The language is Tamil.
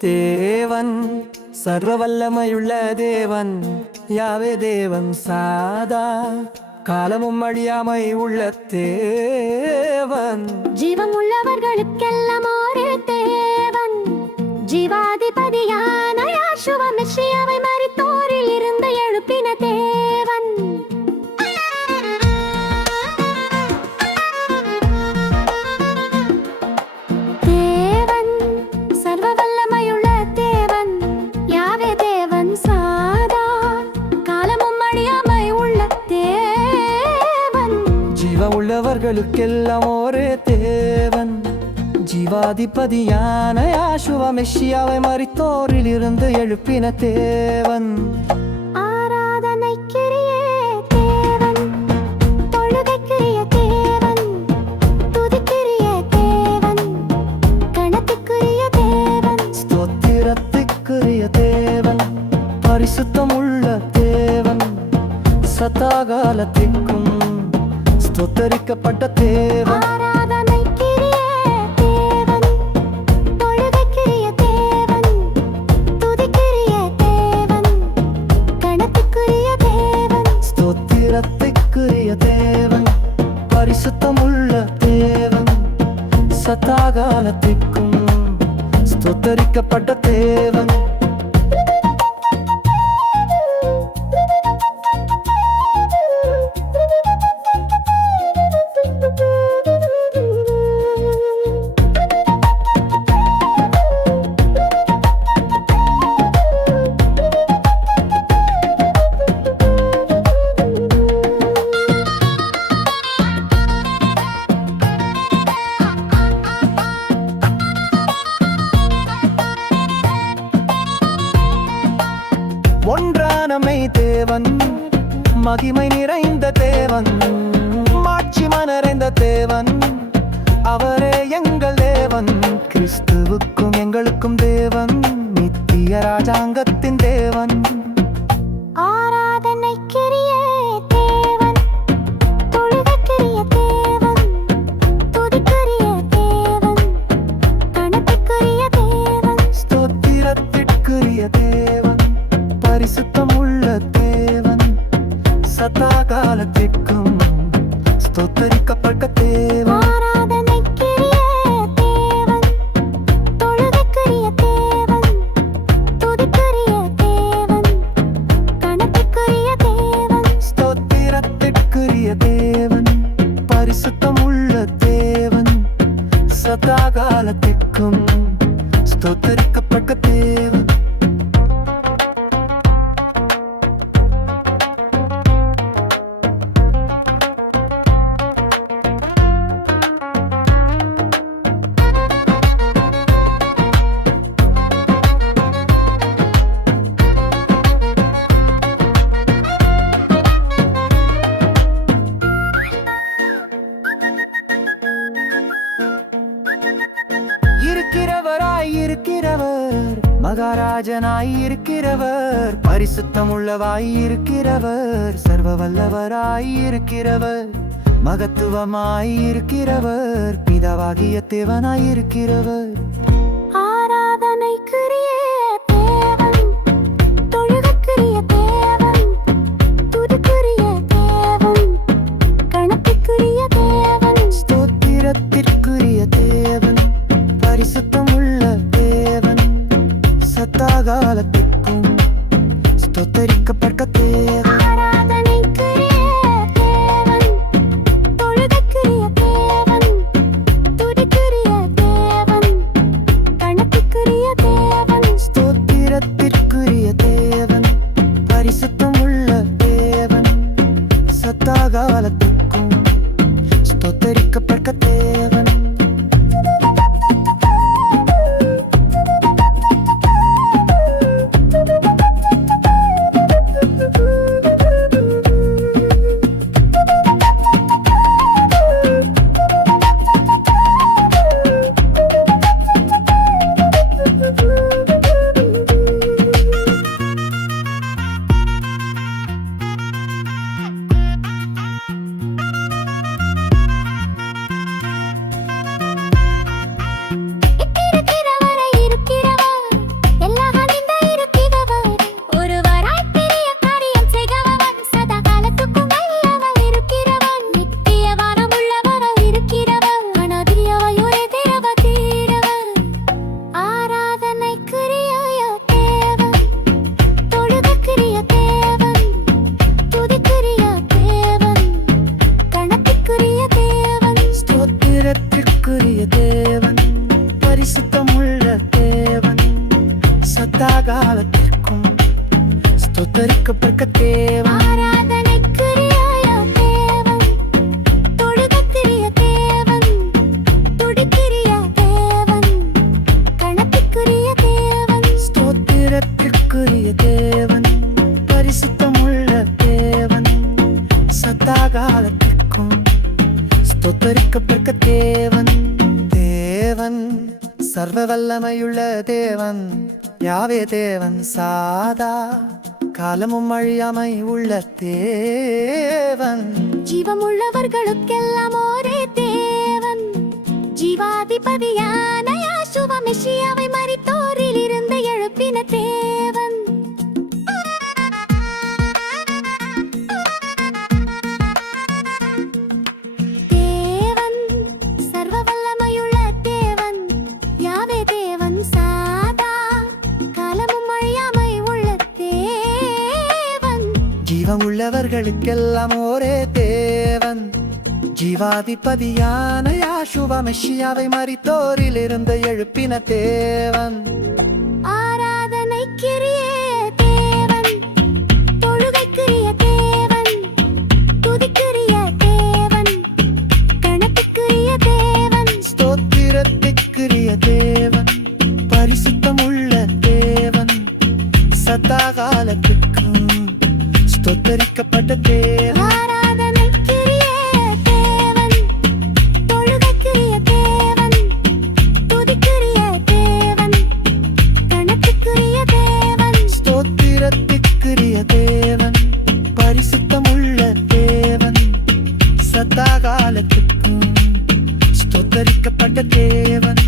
தேவன் சர்வ வல்லமையுள்ள தேவன் யாவே தேவன் சாதா காலமும் அழியாமை உள்ள தேவன் ஜீவம் உள்ளவர்களுக்கெல்லாம் ஒரே தேவன் ஜீவாதிபதியான யாசுவ மெசியாவை மரித்தோரில் இருந்து எழுப்பின தேவன் தேவன் சர்வ வல்லமையுள்ள தேவன் யாவே தேவன் சாதா காலமும் அழியாமை உள்ள தேவன் ஜீவம் உள்ளவர்களுக்கெல்லாம் ஒரே தேவன் ஜீவாதிபதியான யாசுவ மெசியாவை மரித்தோரில் இருந்து எழுப்பின தேவன் ஆராதனைக்குரிய தேவன் தொழுகைக்குரிய தேவன் துதிக்குரிய தேவன் கணத்துக்குரிய தேவன் ஸ்தோத்திரத்துக்குரிய தேவன் பரிசுத்தம் உள்ள தேவன் சதாகாலத்திற்கும் ஸ்தோத்தரிக்கப்பட்ட தேவன் ஆராதனைக்குரிய தேவன் தொழுகைக்குரிய தேவன் துதிக்குரிய தேவன் கணத்துக்குரிய தேவன் ஸ்தோத்திரத்துக்குரிய தேவன் பரிசுத்தம் உள்ள தேவன் சதாகாலத்திற்கும் ஸ்தோத்தரிக்கப்பட்ட தேவன் ஒன்றானமை தேவன் மகிமை நிறைந்த தேவன் மாட்சிமை நிறைந்த தேவன் அவரே எங்கள் தேவன் கிறிஸ்துவுக்கும் எங்களுக்கும் தேவன் நித்திய ராஜாங்கத்தின் தேவன் ஆராதனைக்குரிய தேவன் தொழுகைக்குரிய தேவன் துதிக்குரிய தேவன் கணத்துக்குரிய தேவன் ஸ்தோத்திரத்திற்குரிய தேவன் பரிசுத்தம் உள்ள தேவன் சதாகாலத்திற்கும் ஸ்தோத்தரிக்கப்பட்ட தேவன் ஆராதனைக்குரிய தேவன் தொழுகைக்குரிய தேவன் துதிக்குரிய தேவன் கணத்துக்குரிய தேவன் ஸ்தோத்திரத்திற்குரிய தேவன் பரிசுத்தம் உள்ள தேவன் சதாகாலத்திற்கும் ஸ்தோத்தரிக்கப்பட்ட தேவன் இருக்கிறவர் மகாராஜனாயிருக்கிறவர் பரிசுத்தமுள்ளவாயிருக்கிறவர் சர்வ வல்லவராயிருக்கிறவர் மகத்துவமாயிருக்கிறவர் பிதாவாகிய தேவனாயிருக்கிறவர் ஆராதனைக்குரிய தேவன் தொழுகைக்குரிய தேவன் துதிக்குரிய தேவன் கணத்துக்குரிய தேவன் ஸ்தோத்திரத்திற்குரிய தேவன் பரிசுத்தம் உள்ள தேவன் சதாகாலத்திற்கும் ஸ்தோத்தரிக்கப்பட்ட தேவன் ஆராதனைக்குரிய தேவன் தொழுகைக்குரிய தேவன் துதிக்குரிய தேவன் கணத்துக்குரிய தேவன் ஸ்தோத்திரத்திற்குரிய தேவன் பரிசுத்தம் உள்ள தேவன் சதாகாலத்திற்கும் ஸ்தோத்தரிக்கப்பட்ட தேவன் பெருக்க தேவன் தேவன் சர்வ வல்லமையுள்ள தேவன் யாவே தேவன் சாதா காலமும் அழியாமை உள்ள தேவன் ஜீவமுள்ளவர்களுக்கெல்லாம் ஒரே தேவன் ஜீவாதிபதியான யாசுவ மெசியாவை மரித்தோரில் இருந்து எழுப்பின தேவன் தேவன் சர்வ வல்லமையுள்ள தேவன் யாவே தேவன் சாதா காலமும் அழியாமை உள்ள தேவன் ஜீவம் உள்ளவர்களுக்கெல்லாம் ஒரே தேவன் ஜீவாதிபதியான யாசுவ மெசியாவை மரித்தோரில் இருந்து எழுப்பின தேவன் ஆராதனைக்குரிய தேவன் தொழுகைக்குரிய தேவன் துதிக்குரிய தேவன் கணக்குரிய தேவன் ஸ்தோத்திரத்துக்குரிய தேவன் பரிசுத்தமுள்ள தேவன் சதா காலத்துக்கும் ஸ்தோத்தரிக்கப்பட்ட தேவன் ஆராதனைக்குரிய தேவன் தொழுகைக்குரிய தேவன் துதிக்குரிய தேவன் கணக்குரிய தேவன் ஸ்தோத்திரத்துக்குரிய தேவன் பரிசுத்தமுள்ள தேவன் சதா காலத்துக்கும் ஸ்தோத்தரிக்கப்பட்ட தேவன்